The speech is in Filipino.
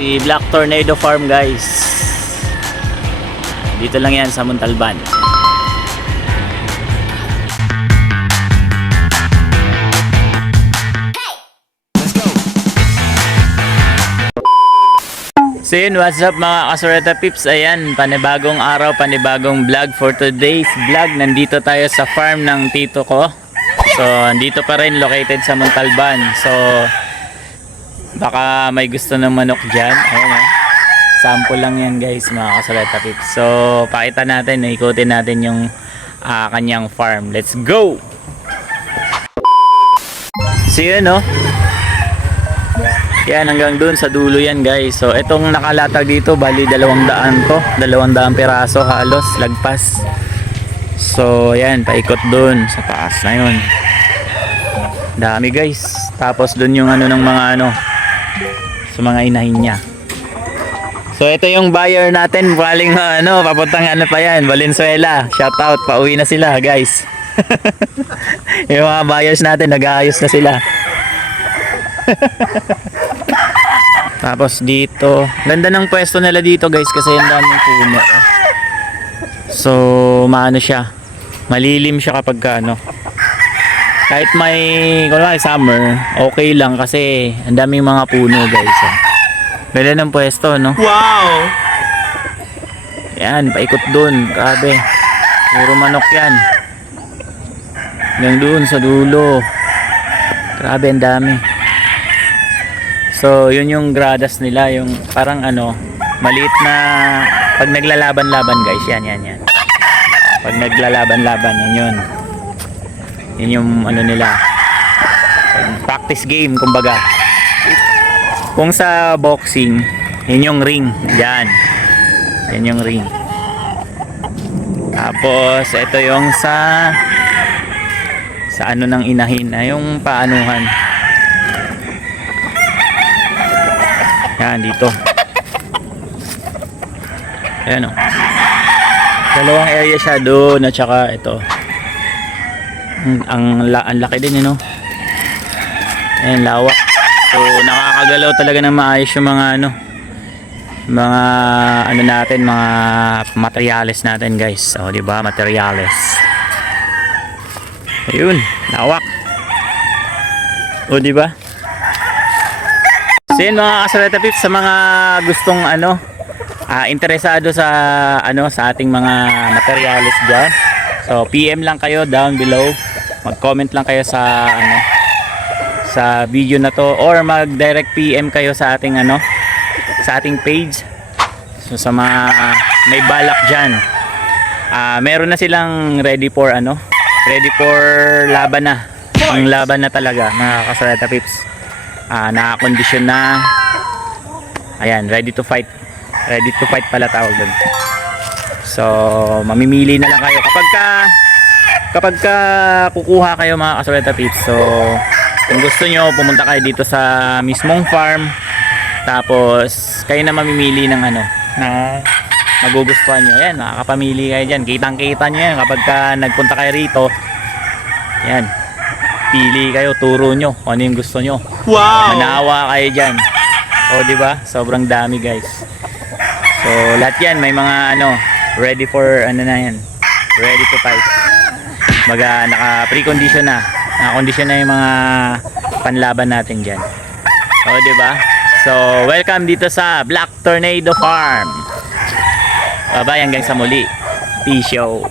Si Black Tornado Farm, guys. Dito lang yan sa Montalban. So yun, what's up mga Kasureta Pips? Ayan, panibagong araw, panibagong vlog for today's vlog. Nandito tayo sa farm ng tito ko. So, andito pa rin, located sa Montalban. So, baka may gusto ng manok dyan. Ayan o. Sample lang yan guys mga Kasureta Pips. So, pakita natin, ikutin natin yung kanyang farm. Let's go! So yun o. Yan, hanggang dun sa dulo yan guys. So itong nakalatag dito bali 200 to, 200 piraso halos lagpas. So yan, paikot dun sa taas na yun. Dami guys. Tapos dun yung ano ng mga ano sa mga inahin niya. So ito yung buyer natin galing ano, papuntang ano pa yan, Valenzuela. Shout out, pauwi na sila guys. Yung mga buyers natin nag-aayos na sila. Tapos dito, ganda ng pwesto nila dito guys kasi ang daming puno. So maano siya, malilim siya kapag ano, kahit may summer, okay lang kasi ang daming mga puno guys. Ganda ng pwesto, no? Wow! Yan, paikot dun, grabe. Puro manok yan. Hanggang dun sa dulo. Grabe, ang dami. So, yun yung gradas nila, yung parang ano, maliit na pag naglalaban-laban guys, yan. Pag naglalaban-laban, yun. Yun yung ano nila. Practice game, kumbaga. Kung sa boxing, yun yung ring, yan. Yan yung ring. Tapos, ito yung sa ano ng inahin, yung paanuhan. Yan dito. Ayan o. Dalawang area siya doon at saka ito. Ang laki din yun o. Ayan, lawak. So nakakagalaw talaga ng maayos yung mga ano. Mga ano natin, mga materials natin guys. O diba, materials. Ayun, lawak. O diba? So yun mga Kasureta Pips, sa mga gustong ano, interesado sa ano sa ating mga materials diyan. So PM lang kayo down below. Mag-comment lang kayo sa ano sa video na to or mag-direct PM kayo sa ating ano sa ating page. So sa mga may balak diyan, meron na silang ready for ano, ready for laban na. Ang laban na talaga mga Kasureta Pips. Nakakondisyon na, ayan, ready to fight pala tawag doon. So mamimili na lang kayo kapag ka kukuha kayo mga Kasureta Pips. So kung gusto nyo, pumunta kayo dito sa mismong farm, tapos kayo na mamimili ng ano na magugustuhan nyo. Ayan, makakapamili kayo dyan, kitang kita nyo yan kapag ka nagpunta kayo rito. Ayan, pili kayo, turo nyo kung ano yung gusto nyo. Wow! Manawa kayo dyan. O diba? Sobrang dami guys. So lahat yan may mga ano ready for ano na yan, ready to fight. Naka pre-condition na, naka-condition na yung mga panlaban natin dyan. O diba? So welcome dito sa Black Tornado Farm. Bye bye, hanggang sa muli. Peace out.